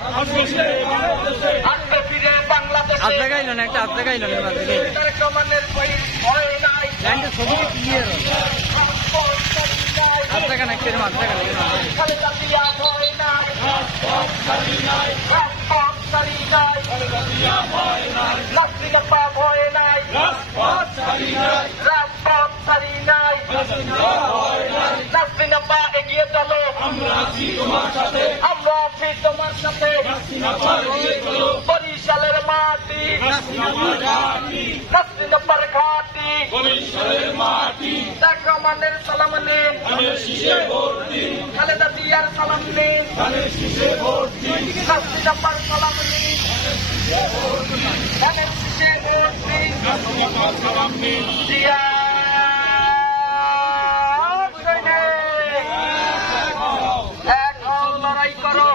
আসবে ফিরে বাংলাদেশে। আজ লাগাইল না, একটা আজ লাগাইল না, রহমানের ভয় নাই। ছবি ক্লিয়ার আজ লাগা না, কেন আজ লাগা না, খালেদা জিয়া ভয় নাই। রাজপথ ছাড়ি নাই। নাসরিন আপা ভয় নাই। রাজপথ ছাড়ি নাই। নাসরিন আপা এগিয়ে চলো। আমরা আছি তোমার সাথে। বরিশালের মাটি। নাসরিন আপার ঘাটি। তারেক রহমানের সালাম নিন। খালেদা জিয়ার সালাম নিন। নাসরিন আপার সালাম নিন। ধানের শীষে ভোট দিন। জিয়া সৈনিক, এক হও, লড়াই করো।